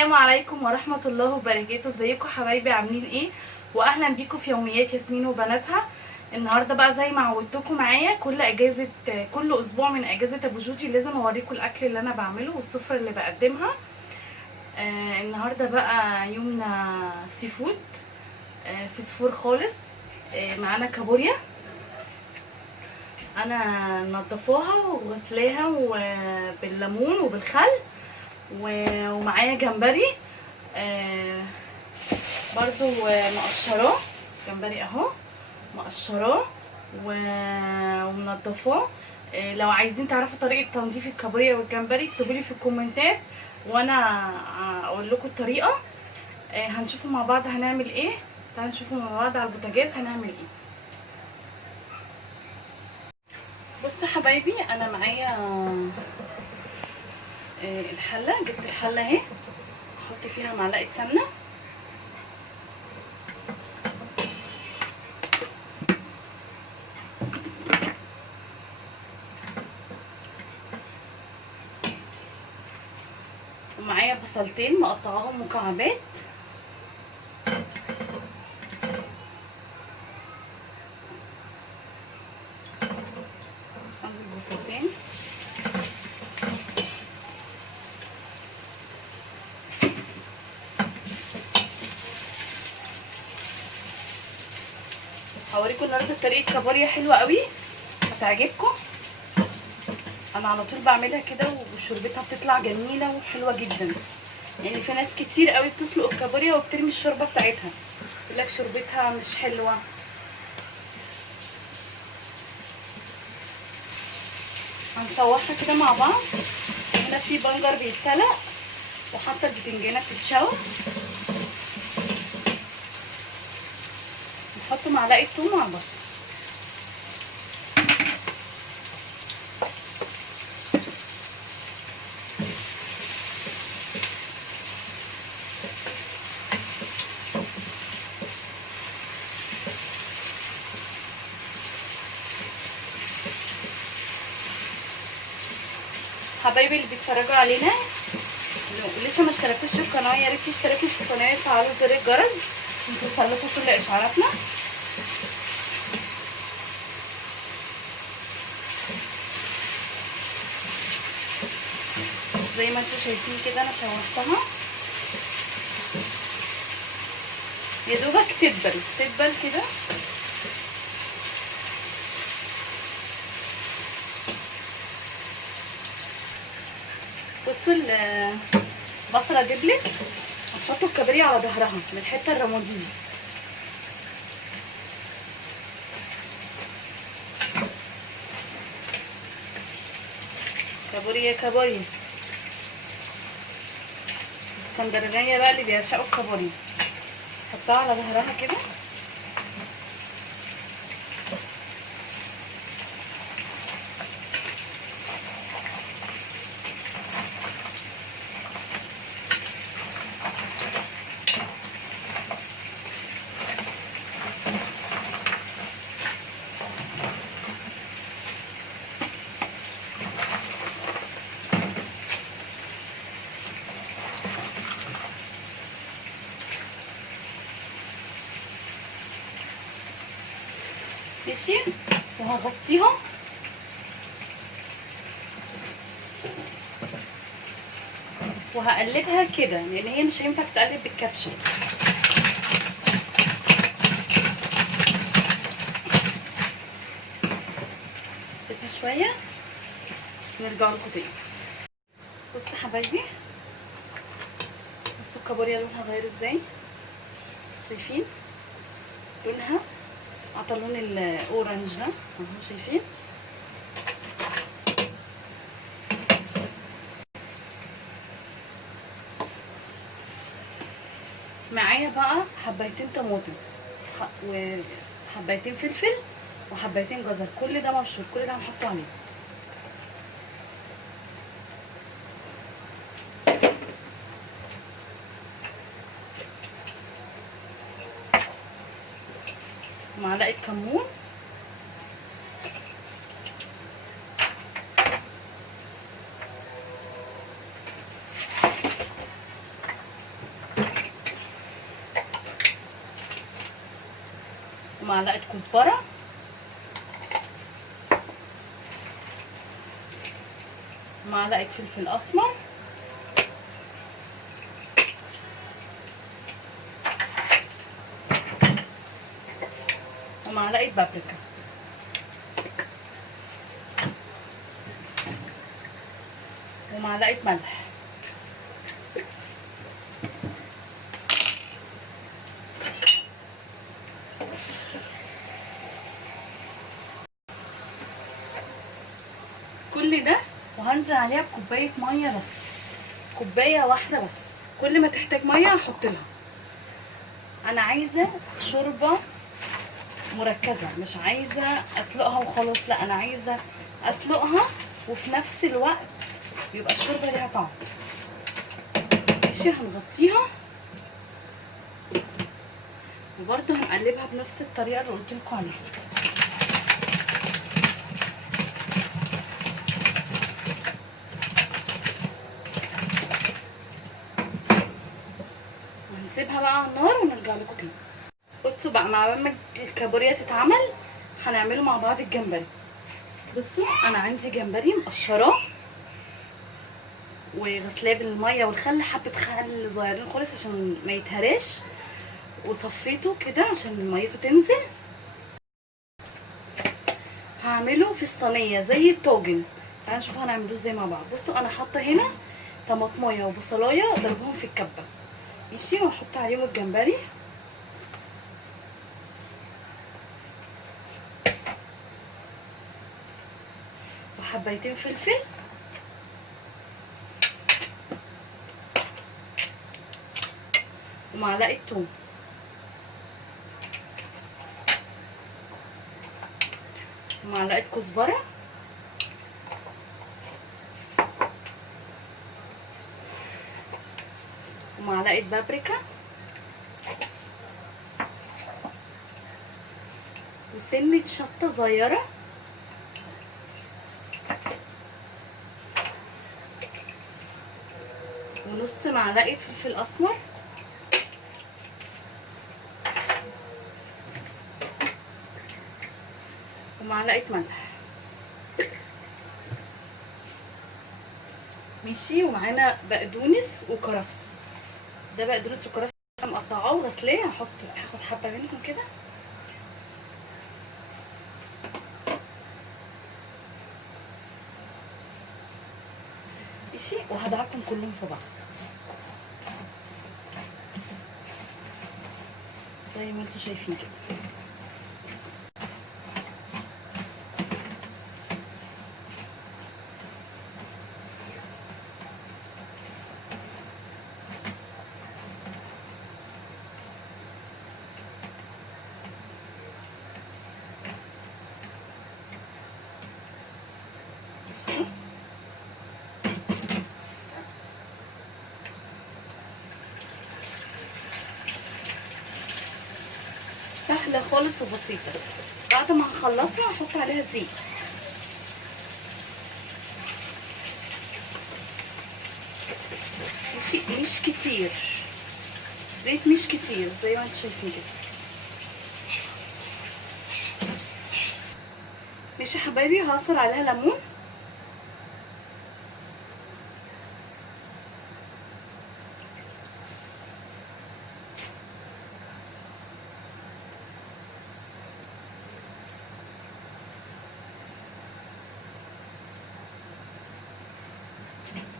السلام عليكم ورحمة الله وبركاته. ازيكم حبايبي، عاملين ايه؟ واهلا بيكم في يوميات ياسمين وبناتها. النهارده بقى زي ما عودتكم معايا كل اسبوع من اجازة ابو جوجي لازم اوريكم الاكل اللي انا بعمله والسفرة اللي بقدمها. النهارده بقى يومنا سي فود، فسفور خالص. معانا كابوريا، انا منضفاها وغسلاها بالليمون وبالخل، ومعايا جمبري برضو مقشراه. جمبري اهو مقشراه ومنضفاه. لو عايزين تعرفوا طريقه تنظيف الكابوريا والجمبري اكتبوا لي في الكومنتات وانا اقول لكم الطريقه. هنشوفوا مع بعض هنعمل ايه. تعالوا نشوفوا مع بعض على البوتاجاز هنعمل ايه. بصوا حبايبي، انا معايا الحله. جبت الحله اهي، احط فيها معلقه سمنه، ومعايا بصلتين مقطعاهم مكعبات، انزل بصلتين، هوريكم النهارده طريقه كابوريا حلوه قوي هتعجبكم. انا على طول بعملها كده وشوربتها بتطلع جميله وحلوه جدا. يعني في ناس كتير قوي بتسلق الكابوريا وبترمي الشوربه بتاعتها، يقول لك شوربتها مش حلوه. هنشوحها كده مع بعض. هنا في بنجر بيتسلق وحاطه البتنجانه بتتشوح، نحط معلقه ثوم على البصل. حبايبي اللي بيتفرجوا علينا لسه ما اشتركوش في القناه، يا ريت تشتركوا في القناه وتفعلوا زر الجرس عشان توصلكوا كل اشعاراتنا. زي ما انتم شايفين كده انا شوحتها يا دوبك تدبل كده. بصوا البصله دبلت، هنحط الكابوريا على ظهرها من الحته الرمادي. كابوريا اسكندرانيه بقى اللي بيعشقوا الكابوريا، حطها على ظهرها كده. ماشي، وهغطيها وهقلبها كده لان هي مش هينفع تتقلب بالكبشه. سيبها شويه نرجع لكم تاني. بصوا حبايبي، بصوا الكابوريا لونها غير ازاي، شايفين لونها عطى لون الاورنج ده اهو، شايفين. معايا بقى حبايتين طماطم وحبايتين فلفل وحبايتين جزر، كل ده مبشور، كل ده هنحطه عليه. معلقه كمون، ومعلقه كزبره ومعلقه فلفل اسمر ومعلقه بابريكا ومعلقه ملح. كل ده وهنزل عليها بكوبايه ميه بس، كوبايه واحده بس. كل ما تحتاج ميه هحط لها. انا عايزه شوربه مركزه، مش عايزه اسلقها وخلاص، لا انا عايزه اسلقها وفي نفس الوقت يبقى الشوربه ليها طعم. ماشي، هنغطيها وبرده هنقلبها بنفس الطريقه اللي قلت لكم عليها. وهنسيبها بقى على النار ونرجع لكم تاني. بصوا بقى، مع ما الكابوريا تتعمل هنعمله مع بعض الجمبري. بصوا انا عندي جمبري مقشراه وغسلاه بالميه والخل، حبه خل صغيرين خالص عشان ما يتهراش، وصفيته كده عشان ميته تنزل. هعمله في الصينيه زي الطاجن. تعالوا نشوف هنعمله ازاي مع بعض. بصوا انا حاطه هنا طماطمايه وبصلايه ضربهم في الكبه، ماشي، وهحط عليهم الجمبري وحبايتين فلفل ومعلقه توم ومعلقه كزبره ومعلقه بابريكا وسنه شطه صغيره ونص معلقه فلفل اسمر ومعلقه ملح، ماشي. ومعانا بقدونس وكرفس. ده بقدونس وكرفس مقطعاه وغسلاه، هاخد حبه منهم كده ماشي، وهدعكم كلهم في بعض زي ما انتوا شايفين كده. سهله خالص وبسيطه. بعد ما هخلصها هحط عليها زيت، مش كتير، زيت مش كتير زي ما انتوا شايفين كده. ماشي يا حبايبي، هعصر عليها ليمون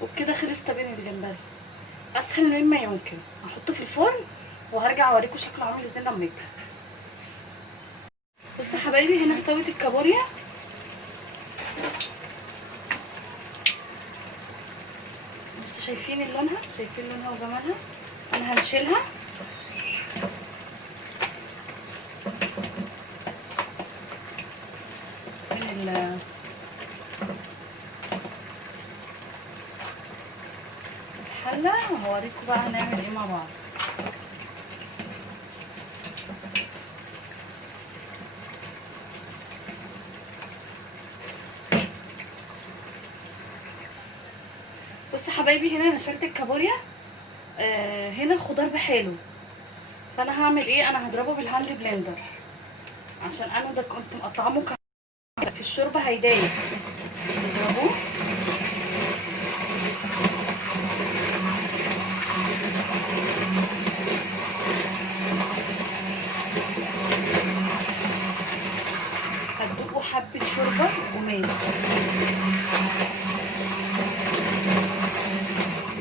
وبكده خلص طاجن الجمبري. اسهل مما يمكن. هحطه في الفرن وهرجع اوريكم شكله عامل ازاي لما يطلع. بصوا يا حبايبي، هنا استوت الكابوريا. بصوا شايفين لونها، شايفين لونها وجمالها. انا هنشيلها من الحله وهوريكم بقى هنعمل ايه مع بعض. بصوا يا حبايبي، هنا انا شلت الكابوريا. هنا الخضار بحاله، فانا هعمل ايه؟ انا هضربه بالهاند بلندر عشان انا ده كنت مقطعاه مكعبات في الشوربه هيضايق. اضربوه. هتدوقوا حبه شوربه ومال.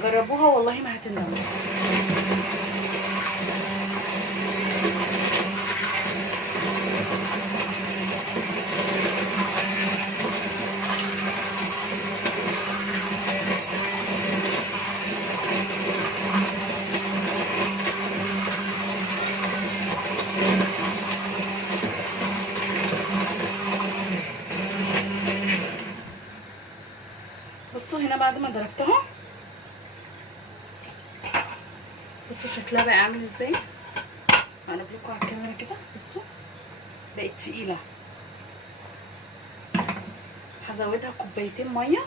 جربوها والله ما هتندموا. بصوا هنا بعد ما ضربتها، بصوا شكلها بقى عامل ازاي. هقلب لكم على الكاميرا كده. بصوا بقت تقيله. هزودها كوبايتين ميه.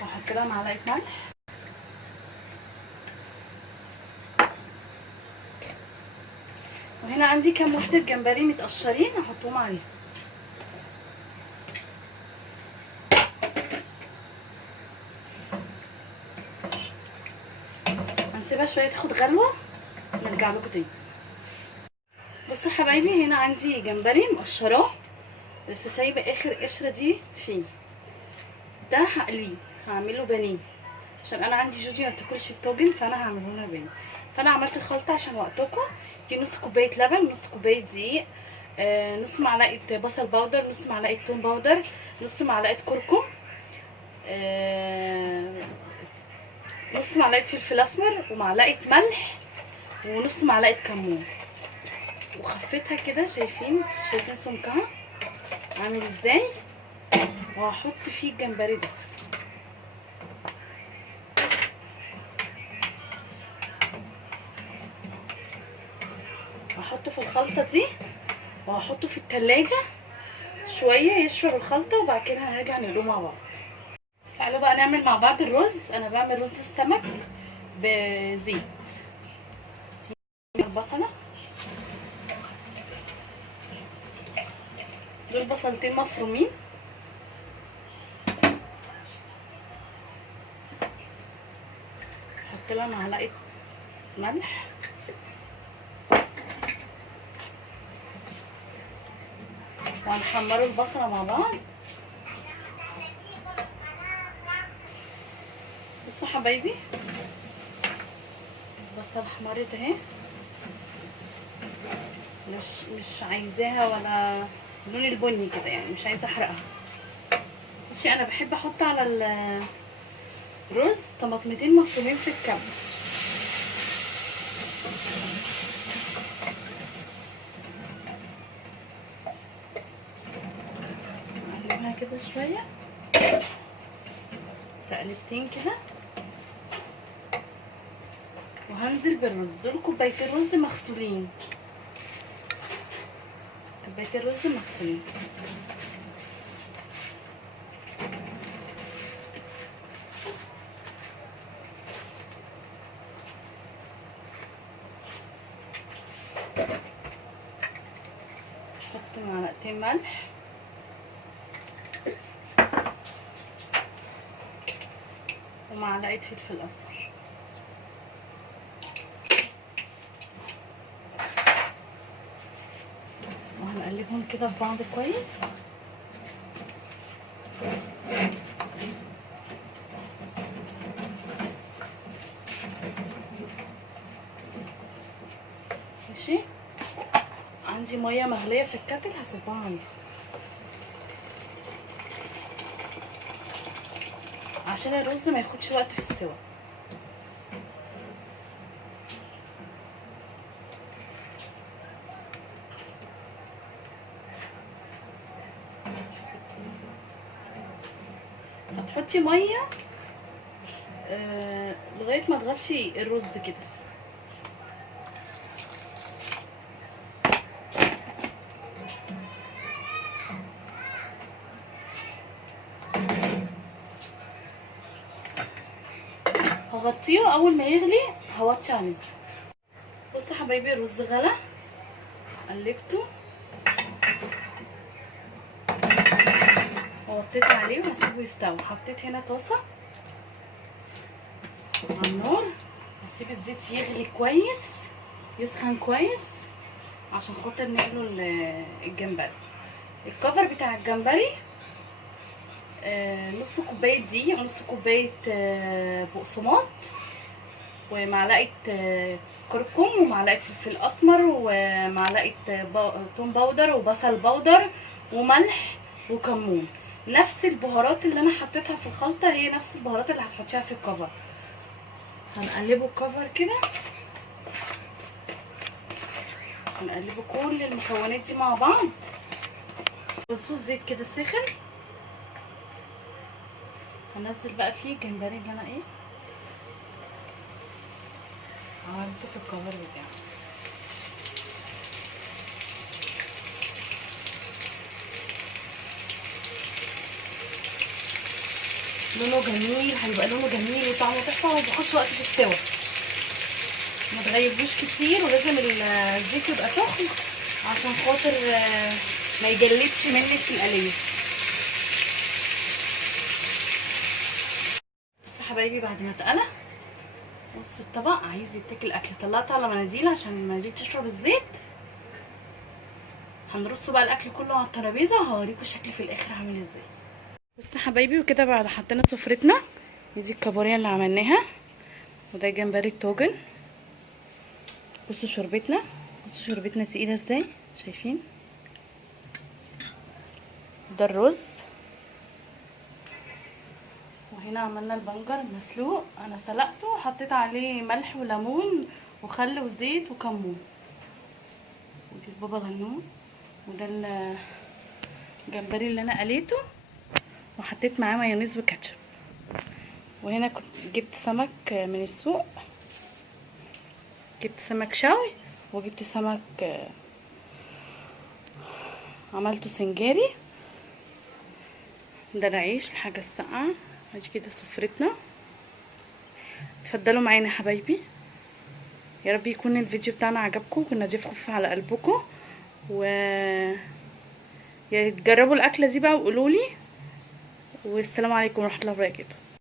واحط لها معلقه ملح. وهنا عندي كام وحده جمبري متقشرين هحطهم عليها. هنسيبها شويه تاخد غلوه ونرجع لكم تاني. بصوا يا حبايبي هنا عندي جمبري مقشراه بس سايبه اخر قشره دي فيه. ده هقليه، هعمله بانيه عشان انا عندي جوجي ما بتاكلش الطاجن، فانا هعمله لها بانيه. فانا عملت الخلطه عشان وقتكم. دي نص كوبايه لبن، نص كوبايه دقيق، نص معلقه بصل باودر، نص معلقه توم باودر، نص معلقه كركم، نص معلقه فلفل اسمر، ومعلقه ملح، ونص معلقه كمون. وخفتها كده، شايفين سمكها عامل ازاي. وهحط فيه الجمبري ده. هحطه في الخلطه دي وهحطه في التلاجة شويه يشرب الخلطه، وبعد كده هنرجع نقلوه مع بعض. تعالوا بقى نعمل مع بعض الرز. انا بعمل رز السمك بزيت. البصله دول بصلتين مفرومين. احط لها معلقه ملح، وهنحمروا البصله مع بعض. بصوا حبايبي البصله احمرت اهي. مش عايزاها ولا اللون البني كده يعني، مش عايزه احرقها. ماشي. انا بحب احط على الرز طماطمتين مفرومين في الكب. اقلبها كده شويه، تقلبتين كده، وهنزل بالرز. دول كوبايتين رز مغسولين، كوبايتين رز مغسولين. احط معلقتين ملح، ومعلقه فلفل اسمر، وهنقلبهم كده في بعض كويس. ماشي. عندي ميه مغليه في الكاتل هصبها عليها عشان الرز ما ياخدش وقت في السوا. هتحطي ميه لغايه ما تغطي الرز كده. وهغطيه. اول ما يغلي هوطي عليه. بصوا يا حبايبي الرز غلى، قلبته وغطيت عليه وهسيبه يستوي. حطيت هنا طاسه على النار، هسيب الزيت يغلي كويس، يسخن كويس عشان خاطر نقله الجمبري. الكفر بتاع الجمبري نص كوبايه دقيق ونص كوبايه بقسماط ومعلقه كركم ومعلقه فلفل اسمر ومعلقه توم باودر وبصل باودر وملح وكمون. نفس البهارات اللي انا حطيتها في الخلطه هي نفس البهارات اللي هتحطيها في الكفر. هنقلبه الكفر كده، هنقلبه كل المكونات دي مع بعض. بصوا الزيت كده سخن، هنزل بقى فيه الجمبري اللي انا عملته في الكفر بتاعه. لونه جميل، هيبقى لونه جميل وطعمه تحفه وما بياخدش وقت في السوا. ما تغيبوش كتير ولازم الزيت يبقى سخن عشان خاطر ما يجلدش منك في القليه. بس يا حبايبي بعد ما اتقلى بصوا الطبق عايز يتاكل اكل. طلعته على مناديل عشان المناديل تشرب الزيت. هنرصه بقى الاكل كله على الترابيزه وهوريكم الشكل في الاخر عامل ازاي. بصوا يا حبايبي وكده بعد حطينا سفرتنا، دي الكابوريا اللي عملناها وده جمبري الطاجن. بصوا شوربتنا، بصوا شوربتنا تقيله ازاي، شايفين؟ ده الرز، وهنا عملنا البنجر المسلوق. انا سلقته وحطيت عليه ملح وليمون وخل وزيت وكمون. ودي البابا غنوم، وده الجمبري اللي انا قليته وحطيت معاه مايونيز وكاتشب. وهنا كنت جبت سمك من السوق، جبت سمك شوي وجبت سمك عملته سنجاري. ده العيش الحاجه الساقعه. ادي كده سفرتنا. اتفضلوا معانا يا حبايبي. يا رب يكون الفيديو بتاعنا عجبكم وكنا ضيف خفيف على قلبكم، يا تجربوا الاكله دي بقى وقولوا لي. والسلام عليكم ورحمه الله وبركاته.